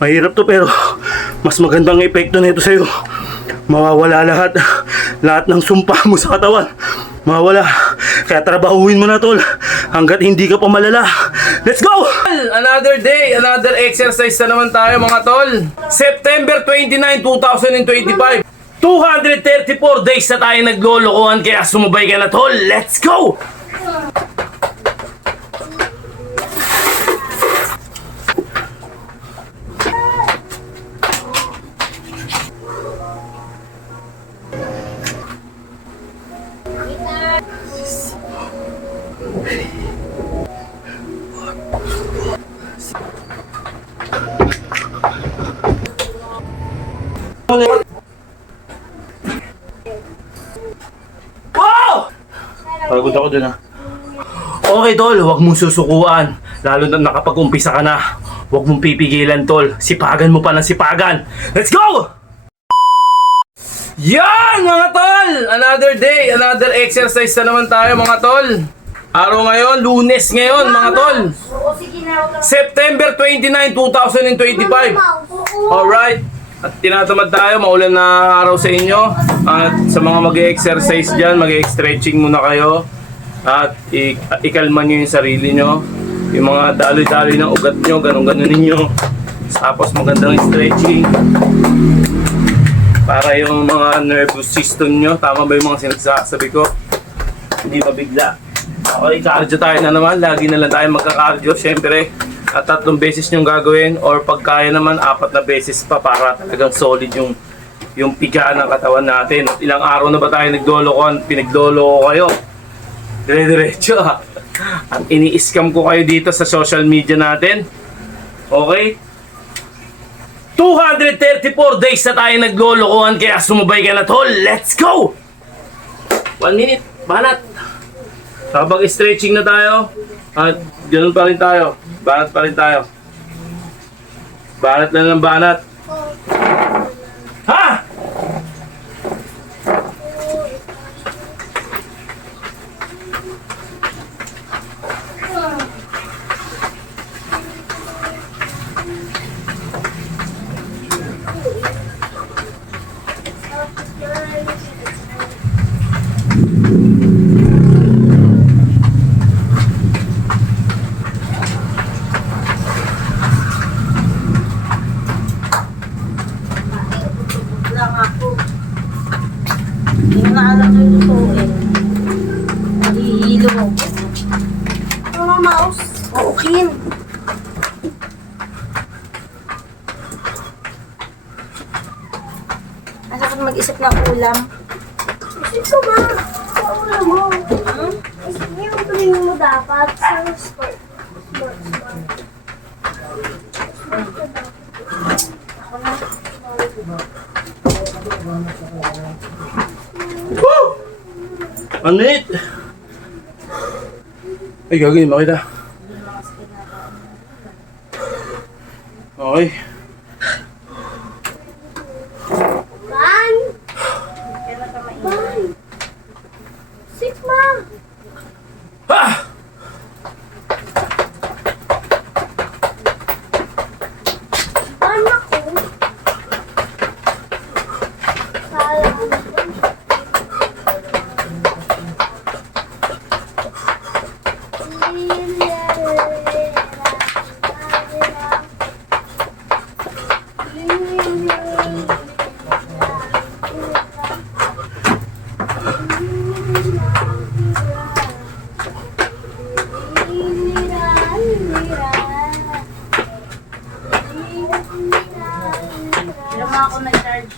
Mahirap to pero mas magandang epekto nito sa'yo. Mawawala lahat. Lahat ng sumpa mo sa katawan. Mawawala. Kaya trabahuin mo na tol. Hanggat hindi ka pa malala. Let's go! Another day, another exercise na naman tayo mga tol. September 29, 2025. 234 days na tayo naglolokohan kaya sumabay ka na tol. Let's go! Wow! Pagod ako dun ha. Okay tol, huwag mong susukuan. Lalo na nakapag-umpisa ka na. Huwag mong pipigilan tol. Sipagan mo pa ng sipagan. Let's go! Yan mga tol! Another day, another exercise na naman tayo mga tol. Araw ngayon, Lunes ngayon mga tol. September 29, 2025. Alright. At tinatamad tayo, maulan na araw sa inyo. At sa mga mag-exercise dyan, mag-stretching muna kayo. At ikalma nyo yung sarili nyo. Yung mga daloy-daloy ng ugat nyo, ganun-ganun ninyo. Tapos magandang stretching. Para yung mga nervous system nyo, tama ba yung mga sinagsasabi ko? Hindi mabigla. Okay, cardio tayo na naman. Lagi na lang tayo magka-cardio, syempre. At 3 beses nyong gagawin or pag kaya naman 4 na beses pa para talagang solid yung pigaan ng katawan natin. At ilang araw na ba tayo naglolokohan? Pinagloloko kayo. Dire-diretso ha. At ini-scam ko kayo dito sa social media natin. Okay? 234 days na tayo naglolokohan kaya sumabay ka na tol. Let's go! 1 minute. Banat. Habang stretching na tayo. At ganun pa rin tayo. Banat pa rin tayo. Banat na ng banat. Ha? Hindi na alam yung lutuin. Nahihilo ako. Ano mouse? Uukin. Asa ka mag-isip ng ulam? Isip ko ba? Sa ulam mo. Isip niyo yung tuloy mo dapat sa sport. Woo! Anit! Ay, gagawin mo kita. Okay. Ban! Ban! Sigma! Ha! Ban ako! Sayang. Pero mga ako nag-charge.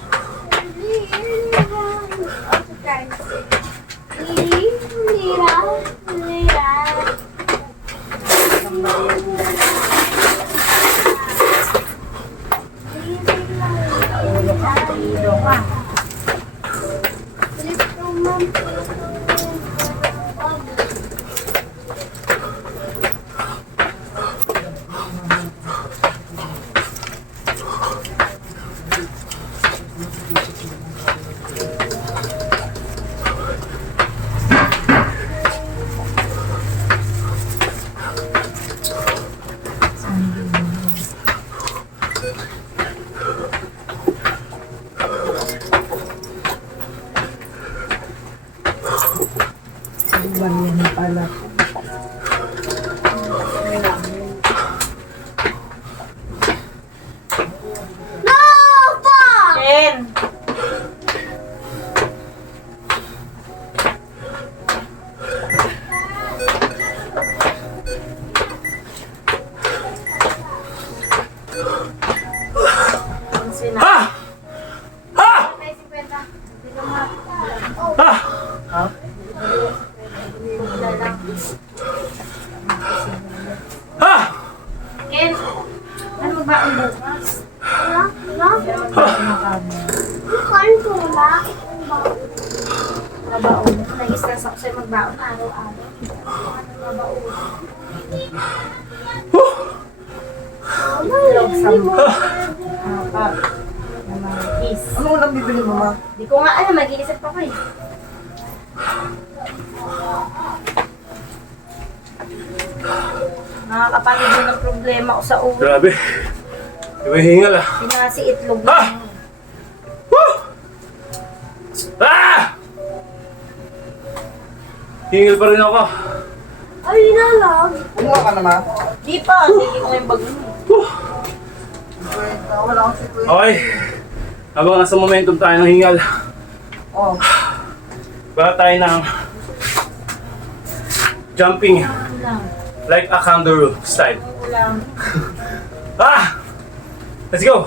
Hilo ka. Mariana pala. No! Pa! Ken! Ha! Ha! Ha! Ha! Ken! Ano magbaon bukas? Wala? Kain ko wala. Mabaon. Nag-stress ako sa'yo magbaon araw-araw. Ano mabaon? Log sa pag na mga kiss. Ano ulam bibili mo, ma? Di ko nga alam, mag-iisip ako eh. Nakakapagod din ang problema ko sa ulo. Grabe. May hingal ah. Hindi nga si itlog Ah! lang. Woo! Ah! Hingal pa rin ako. Ay, nalag. Kumuha ka na, ma? Di pa, hindi ko yung bag mo. Wala akong sikoy. Okay. Habang nasa momentum tayo ng hingal, Oh. para tayo ng jumping Ulang. like a kangaroo style. Ulang. Ah! Let's go!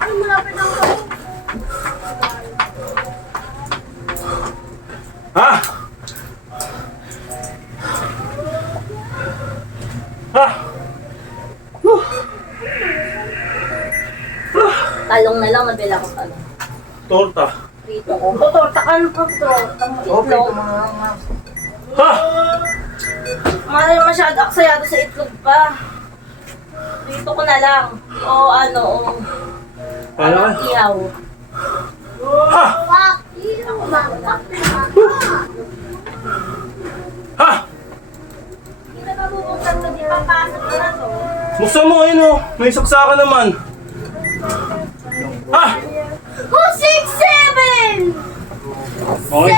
Ay, malapit ako. Ah! Ah! Talong na lang, nabila ko talong. Torta. Prito ko. Tutorta ka na po, torta mo Okay, itlog. ito mo na lang, ma. Ha! Masyado aksayado sa itlog pa. Prito ko na lang. O ano, o Paano ka? ihaw. Ha! Pak! Ilaw, ma. Pak na. Ha! Hindi na ba bubuksan ko, di papasok ka na to. Buksan mo ngayon oh. May saksakan naman. Ha! Oh, 6, 7! Okay.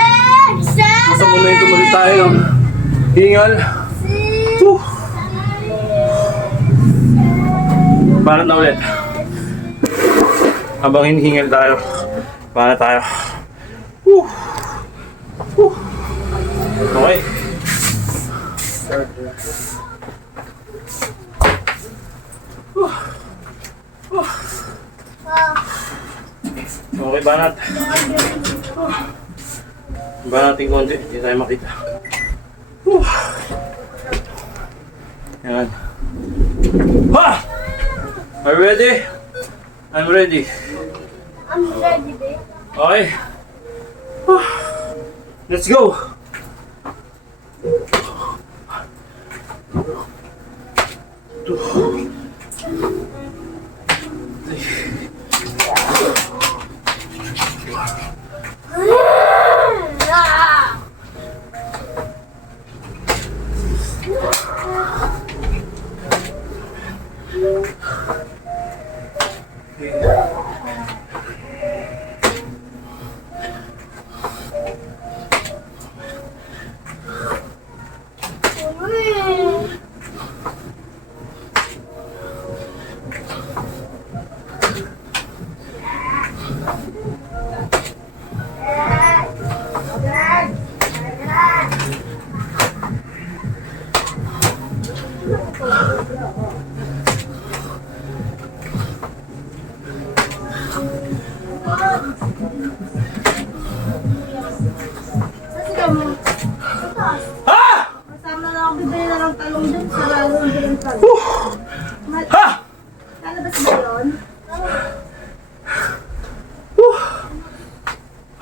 6, 7! Nasa momentum ulit tayo ng hingal. Woo! Paano na ulit? Habang hinihingal tayo. Paano tayo? Woo! Woo! Okay. Okay, banat. Banating konti, hindi tayo makita. Yan. Ha! Are you ready? I'm ready. I'm ready, babe. Okay. Let's go. Sasigaw mo. Sa taas. Ha! Kasama na ako, bibili na lang talong dun sa lalo ng bilang talong. Ha! Lalabas ba yun?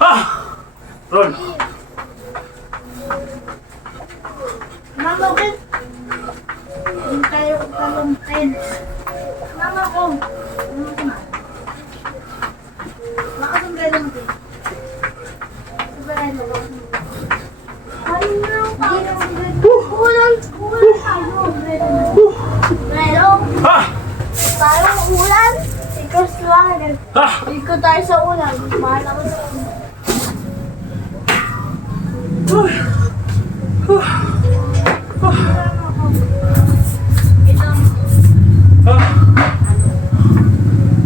Ha! Roll. Mama, okay? akin. Mama ko. Makasumbrelo mo din. Sombrero ko. Ayun na ang ulan tayo. Sombrero. Ha! Tayo ulan. Ikaw suwahan. Ha! Ikaw tayo sa ulan. Mahal ako sa ulan.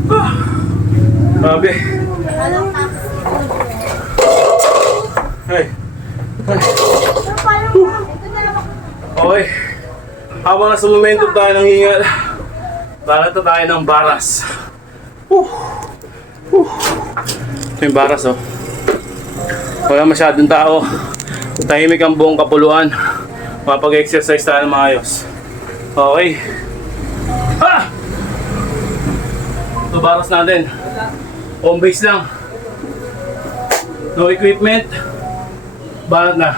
Ha! Grabe. Hey. Okay. Habang nasa momentum tayo ng hingal, lalata tayo ng baras. Ito yung baras, oh. Wala masyadong tao. Tahimik ang buong kapuluan. Mapag-exercise tayo ng maayos. Okay. Ha! Ito baras natin. Home base lang. No equipment. Barat na.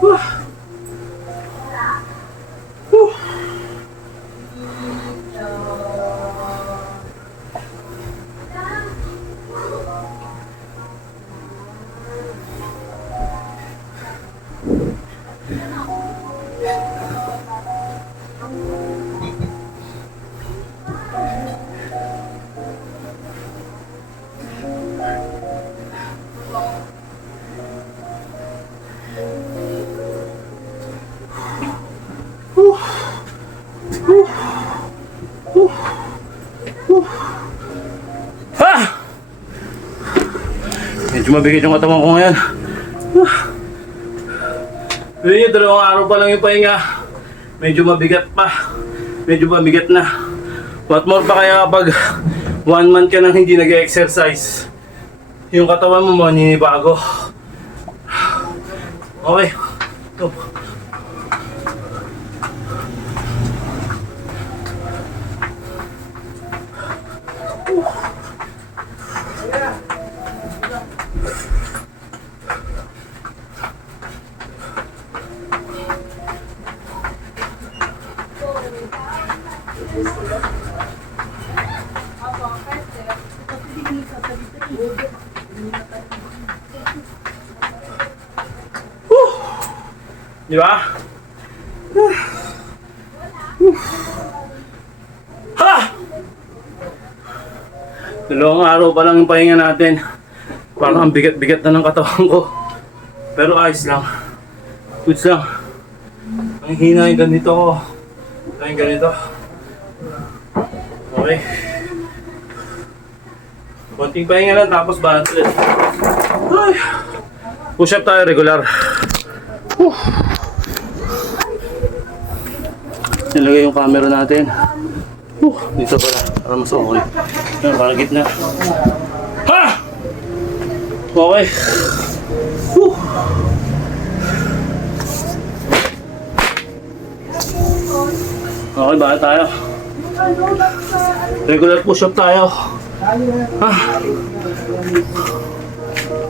Ha! Medyo mabigat yung katawan ko ngayon. Yun yung 2 araw pa lang yung pahinga. Medyo mabigat pa. Medyo mabigat na. What more pa kaya kapag 1 month ka nang hindi nag-exercise. Yung katawan mo maninibago. Okay. Ito. Di ba? Ha! 2 araw pa lang yung pahinga natin. Parang ang bigat-bigat na ng katawan ko. Pero ayos lang. Goods lang. Ang hina yung ganito ko. Ito yung ganito. Okay. Konting pahinga lang tapos balance ulit. Ay. Push up tayo regular. Nilagay yung camera natin. Dito pala, para mas okay. Yan, para gitna. Ha! Okay. Okay, baka tayo. Regular push-up tayo. Ha?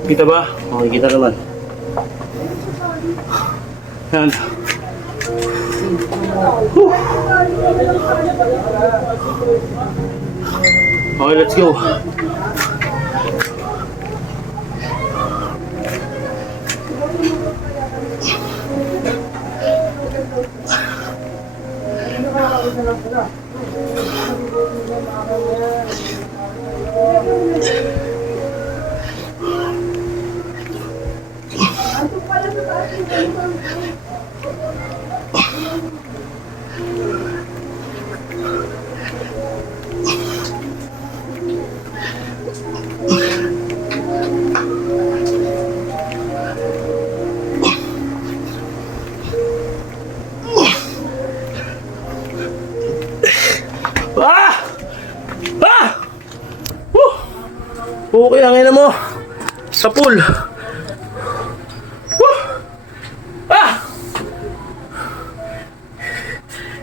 Kita ba? Okay, kita naman. Yan. Okay, let's go. Ah! Ah! Okay lang yun mo. Sa pool. Ah!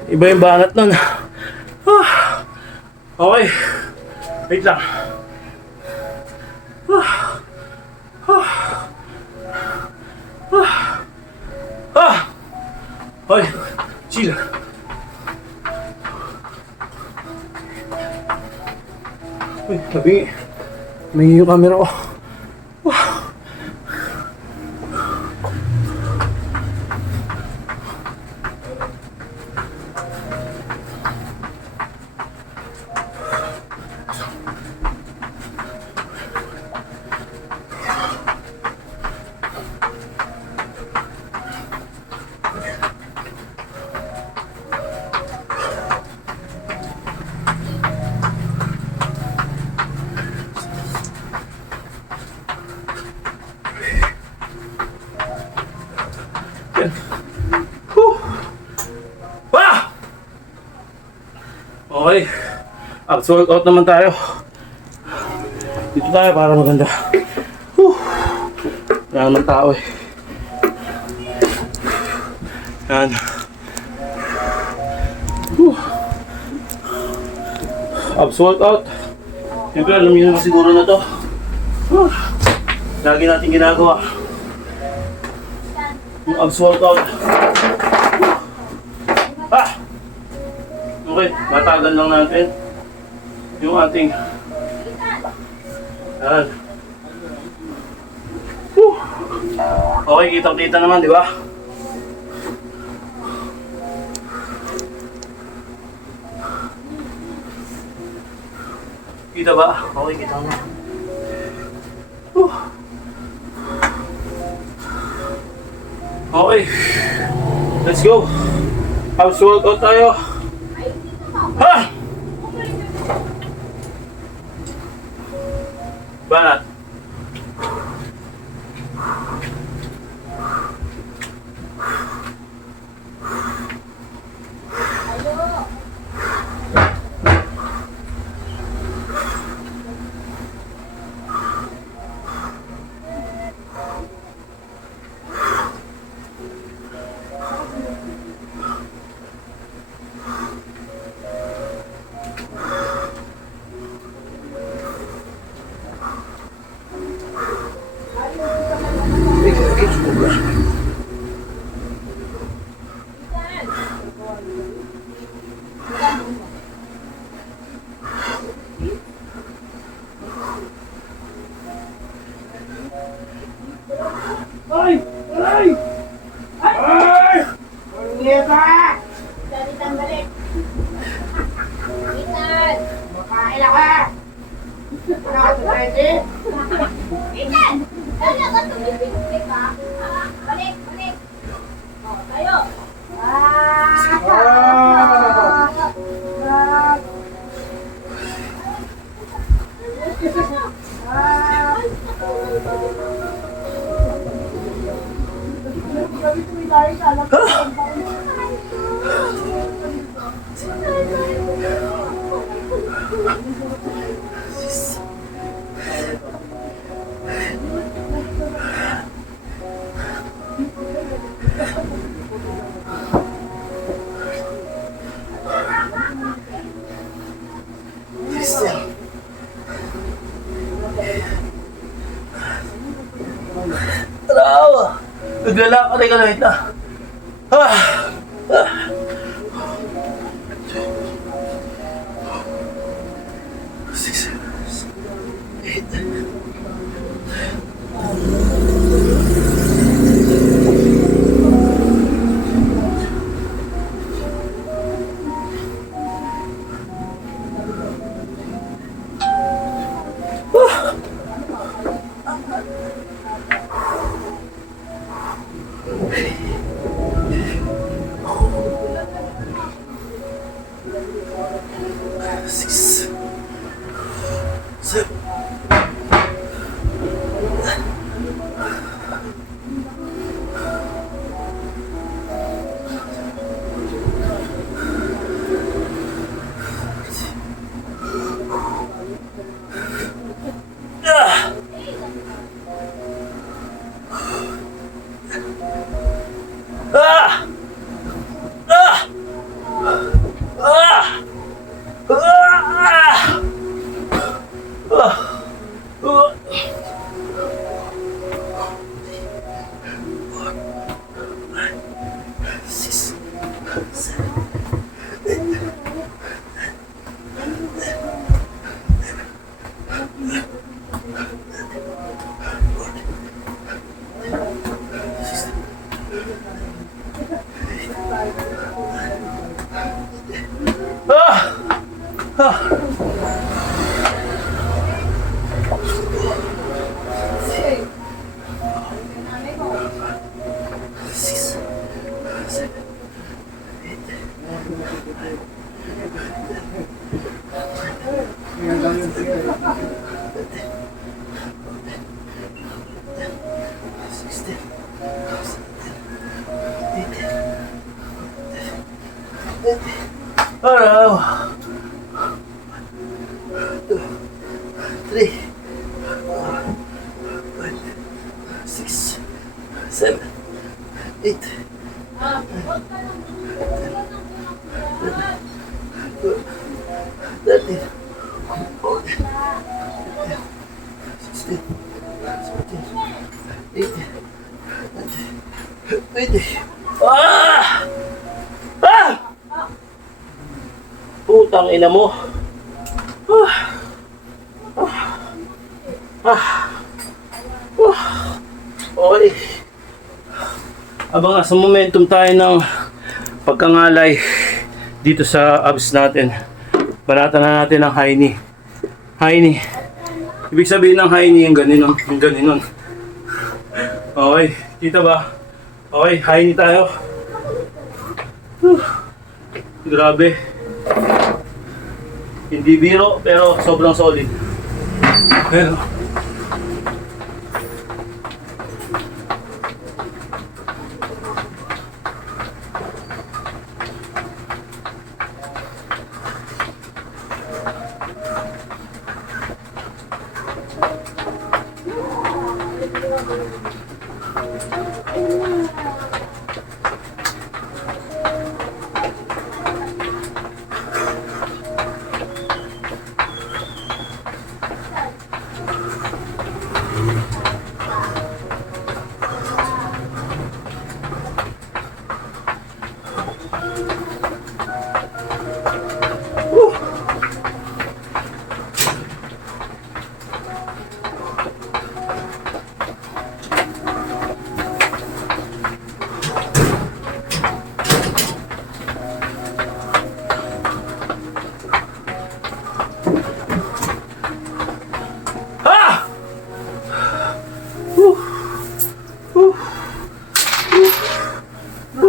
Iba yung banat nun. Ah! Okay. Wait lang. Ah! Ah! Ah! Ah! Hoy, chill. Sabi, may yung camera ko. Ah! Okay. Absolute out naman tayo. Dito tayo para maganda. Yan naman tao eh. Yan. Absolute out. Siyempre, alam niyo naman siguro na to. Lagi natin ginagawa. Yung abs workout. Okay, matagal lang natin yung ating yan. Okay, kitang-kita naman, di ba? Kita ba? Okay, kita mo. Okay. Let's go. Abs workout tayo. Ha! Banat. Naglalakad ka na ito. Araw. 3, 6, 7, 8, 13, 14, 16, 17, 18, 19, 20. Ah! Ah! Putang ina mo. Okay. Abang sa momentum tayo ng pagkangalay dito sa abs natin. Banatan na natin ang high knee. High knee. Ibig sabihin ng high knee yung ganinon. Yung ganinon. Okay. Kita ba? Okay. High knee tayo. Grabe. Hindi biro pero sobrang solid. Pero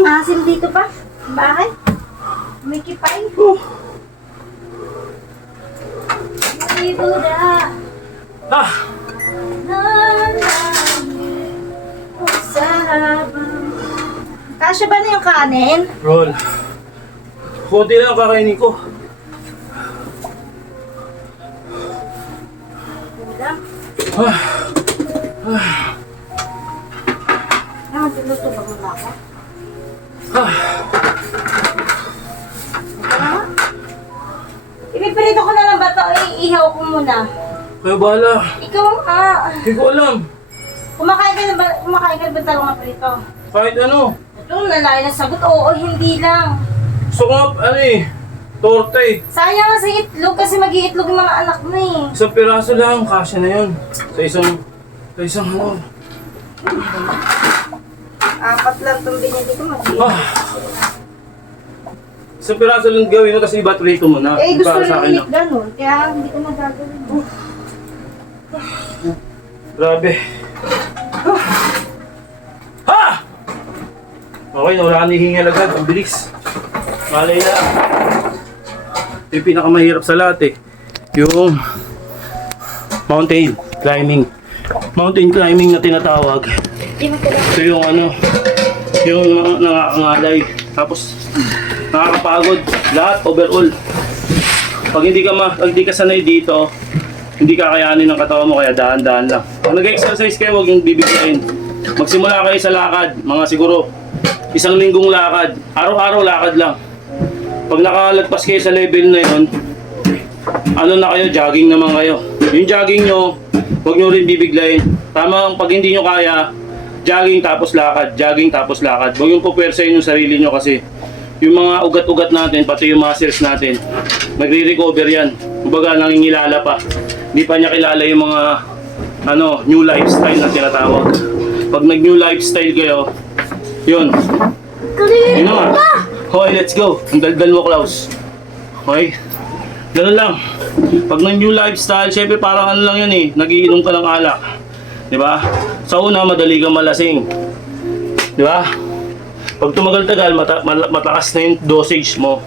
Asim dito pa? Bakit? May kipay? May Buddha. ah! Kasya ba na yung kanin? Roll. Konti lang ang kakainin ko. Buddha. Ah, Nakaluto ba muna ako? ah. Ipipirito ko na lang ba ito? Iihaw ko muna. Kaya bahala. Ikaw nga. Hindi ko alam. Kumakain ka na ba talong na prito? Kahit ano. Ito, nalayo na sagot. Oo, hindi lang. Gusto ko nga, torta eh. Sayang nga sa itlog kasi mag-iitlog yung mga anak mo eh. Isang piraso lang, kasya na yun. Sa isang ano. Apat lang itong binili ko, mag-iitlog. Ah. Isang piraso lang gawin mo kasi iba trito mo na. Eh, gusto Para sa akin rin ulit na. ganun, kaya hindi ko magagawin. Grabe. Ha! Okay, wala ka hihingal agad. Ang bilis. Malay na. Yung pinakamahirap sa lahat eh. Yung mountain climbing. Mountain climbing na tinatawag. Ito yung yung nangakangalay. Tapos nakakapagod. Lahat overall. Pag hindi ka sanay dito, hindi kakayanin ng katawan mo kaya dahan-dahan lang. Pag nag-exercise kayo, huwag yung bibiglayin. Magsimula kayo sa lakad, mga siguro 1 linggong lakad. Araw-araw lakad lang. Pag nakalagpas kayo sa level na yun, na kayo, jogging naman kayo. Yung jogging nyo, huwag nyo rin bibiglayin. Tama, pag hindi nyo kaya, jogging tapos lakad, jogging tapos lakad. Huwag yung pupwersahin yung sarili nyo kasi yung mga ugat-ugat natin, pati yung muscles natin, nagre-recover yan. Kumbaga, nangingilala pa. Hindi pa niya kilala yung mga new lifestyle na tinatawag. Pag nag-new lifestyle kayo, yun. Yun na nga. Okay, let's go. Ang daldal mo, Klaus. Okay? Ganun lang. Pag new lifestyle, syempre parang ano lang yun eh, nagiinom ka ng alak. Di ba? Sa una, madali kang malasing. Di ba? Pag tumagal-tagal, matakas na yung dosage mo.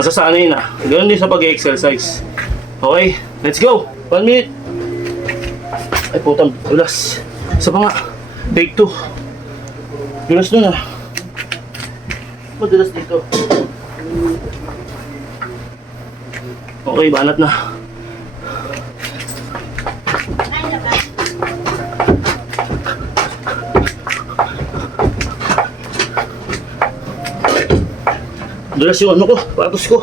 Masasanay na. Ganun din sa pag-exercise. Okay, let's go. 1 minute. Ay, putang, dulas. Isa pa nga. Take 2. Dulas nun ah. Madulas dito. Okay, banat na. Dulas yung ano ko, patos ko.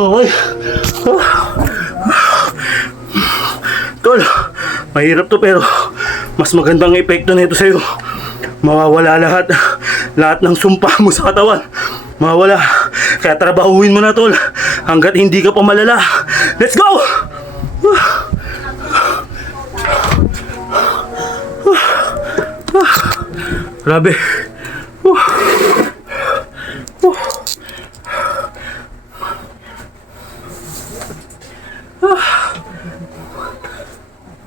Okay. Tol, mahirap to pero mas magandang epekto nito sa'yo. Mawawala lahat. Lahat ng sumpa mo sa katawan. Mawawala. Kaya trabahuin mo na, tol. Hanggat hindi ka pa malala. Let's go! Grabe.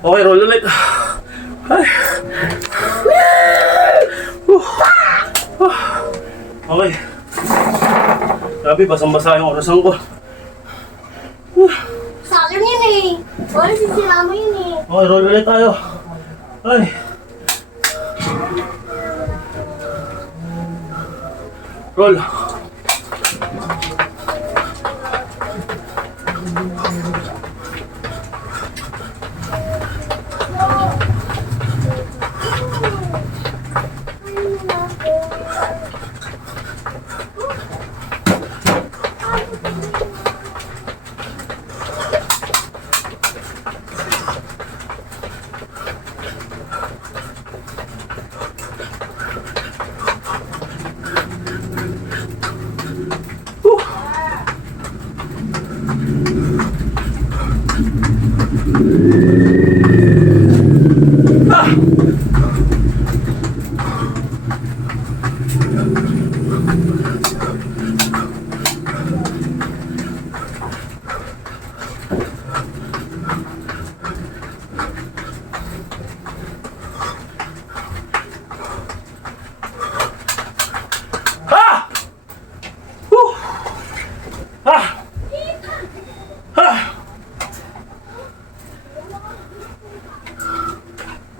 Okay, roll ulit. Ay. Okay. Grabe, basang-basa yung orasan ko. Sa akin yun eh. Wala sisira mo yun eh. Okay, roll ulit tayo. Ay. Roll.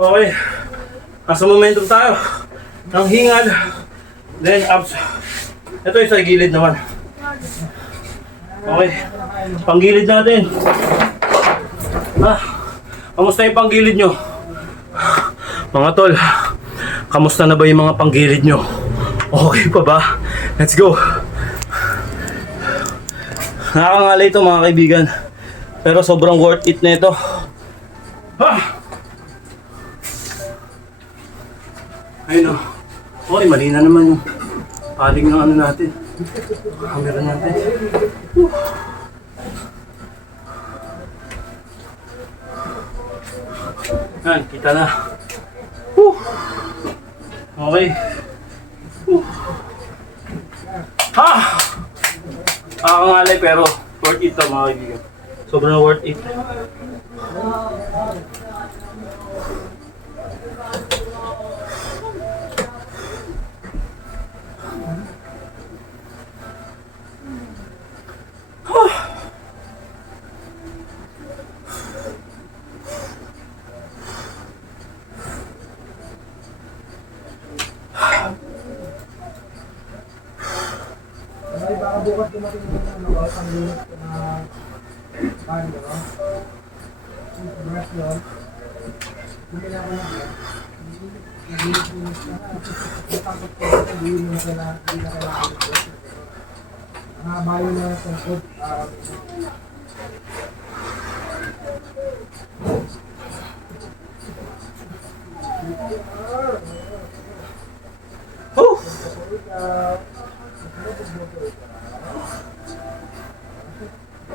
Okay. Nasa momentum tayo. Ng hingal. Then abs. Ito yung sa gilid naman. Okay. Panggilid natin. Kamusta yung panggilid nyo? Mga tol, kamusta na ba yung mga panggilid nyo? Okay pa ba? Let's go. Nakakangalay ito mga kaibigan. Pero sobrang worth it na ito. Ayun o. Okay, mali na naman yung paling ng ano natin. Camera natin. Yan, kita na. Okay. Nakakangalay pero worth it to mga kaibigan. Sobrang worth it. Oh!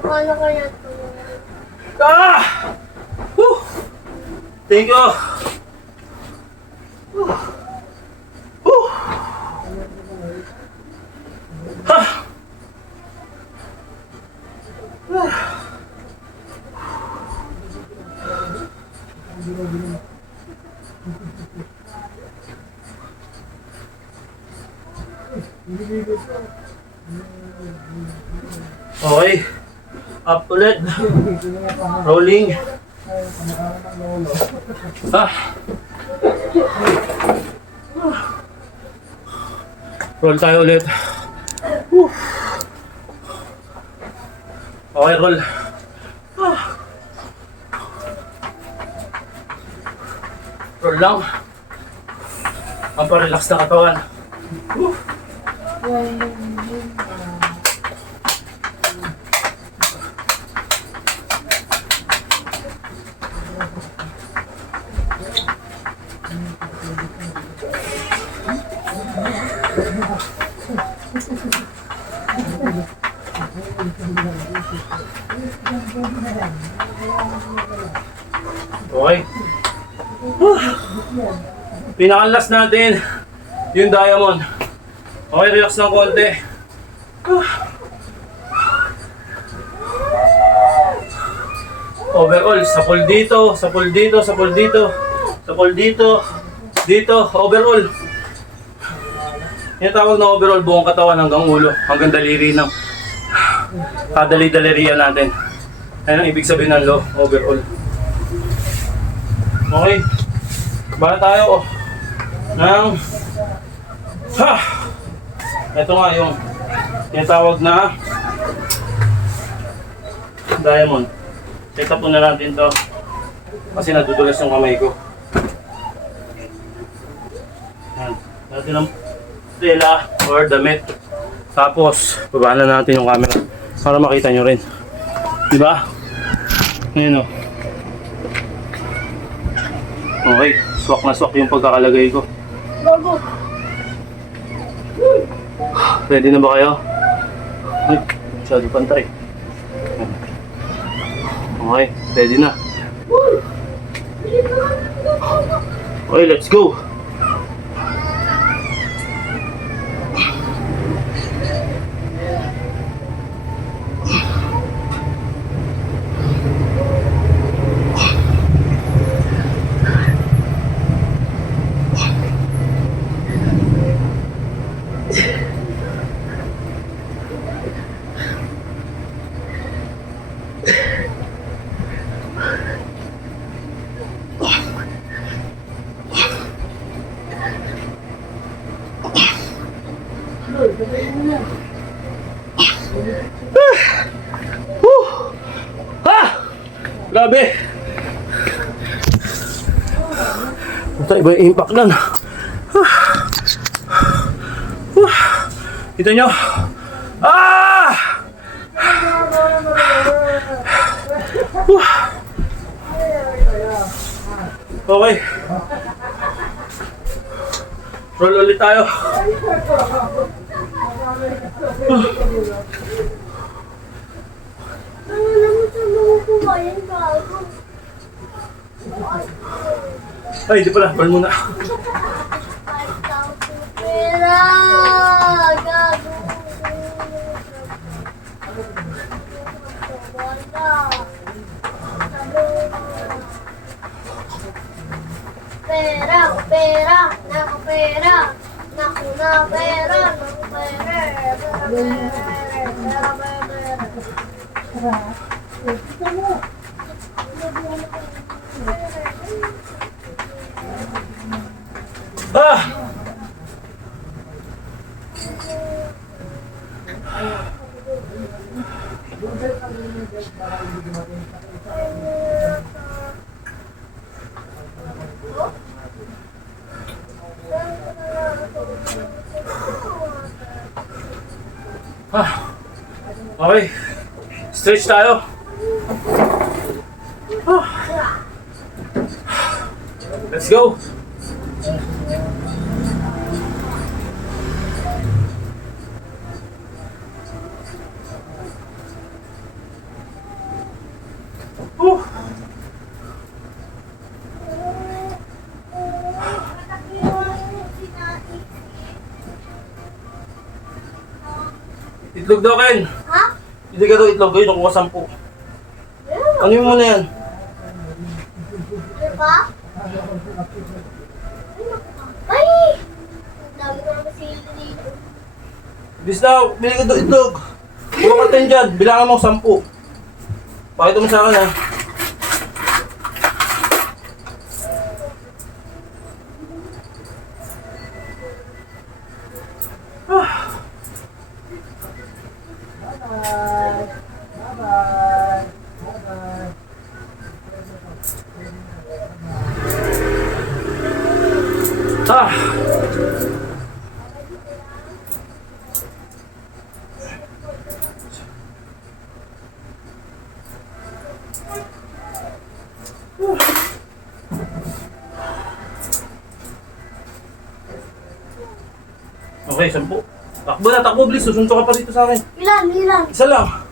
Paano kaya ito? Ah! Woo! Thank you. Woo! Woo! Ha! Okay. Up ulit. Rolling. Ah. Roll tayo ulit. Whew. Okay, roll. Ah. Roll lang. Ang pa-relax na katawan. Whew. Okay. Pinaka-last natin yung diamond. Okay, relax ng konti. Overall, sapol dito, sapol dito, sapol dito, sapol dito, dito, overall. Yung tawag na overall, buong katawan hanggang ulo, hanggang daliri ng kadali-dalirian natin. Ayun ang ibig sabihin ng low, overall. Okay. Bala tayo ng ito nga yung tinatawag na diamond. Set up na natin to kasi nadudulas yung kamay ko. Yan. Natin ang tela or damit. Tapos babaan na natin yung camera para makita nyo rin. Diba? Ngayon o. Okay, swak na swak yung pagkakalagay ko. Ready na ba kayo? Ay, masyado pantay. Okay, ready na. Okay, let's go! Grabe! Ito, iba yung impact lang. Kita nyo? Ah! Okay. Roll ulit tayo. Ay, di pala. Roll muna. Pera! Gago! Pera! Pera! Naku pera! Naku na pera! Naku pera! Pera! Pera! Ah! Ah, okay. Stretch tayo. Ah. Let's go. Whew. Itlog daw, Ken. Ha? Hindi ka daw itlog, kayo nakuha 10. Ano yung muna yan? Ano pa? Ay! Ang dami ko naman sila dito. Bis na, bili ka daw itlog. Kuha ka 10 dyan, bilangan mo 10. Pakita mo sa akin, ha. Ah. Okay, 10. Takbo na, takbo, please. Susunto ka pa dito sa akin. Ilan? Isa lang.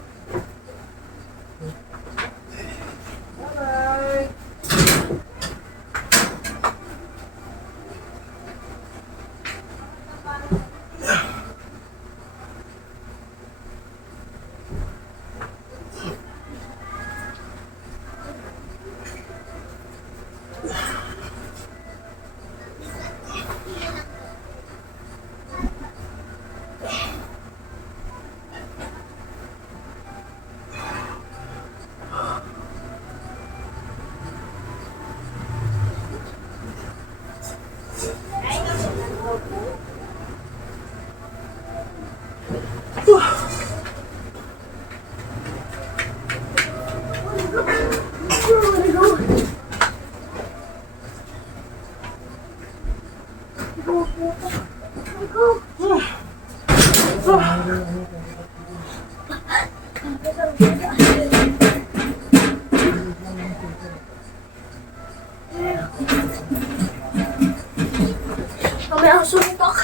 Kami ang suntok.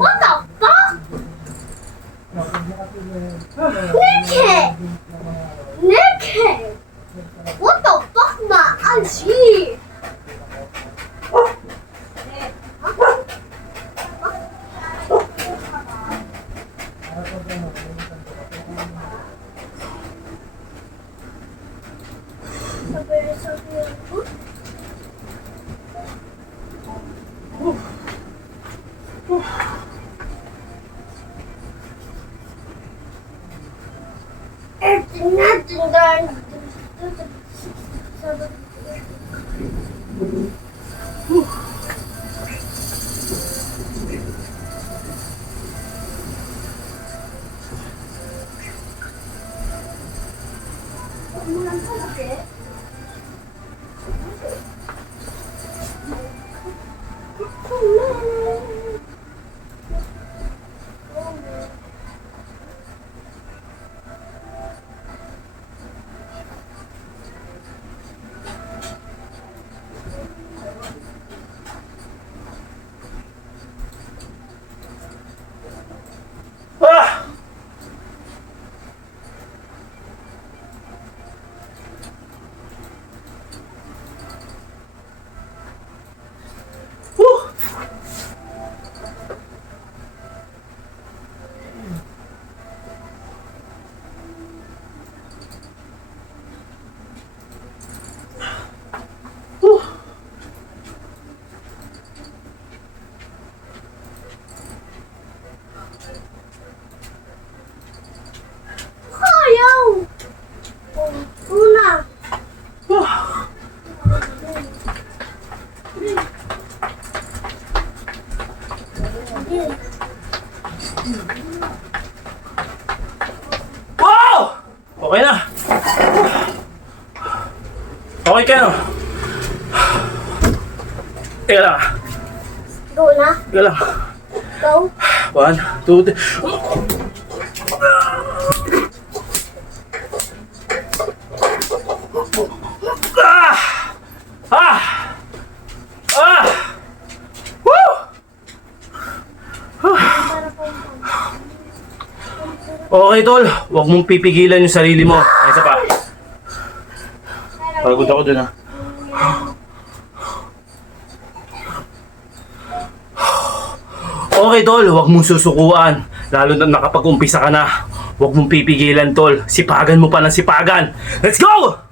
What the fuck? Nickhead! Nickhead! What the fuck, ma? I see! It's nothing done. Okay ka no? Teka lang. Go na. Teka lang. Go. 1, 2, 3. Ah! Ah! Ah! Woo! Okay, tol. Huwag mong pipigilan yung sarili mo. Isa pa. Pagod ako dun, ha. Okay, tol. Huwag mong susukuan. Lalo na nakapag-umpisa ka na. Huwag mong pipigilan, tol. Sipagan mo pa ng sipagan. Let's go!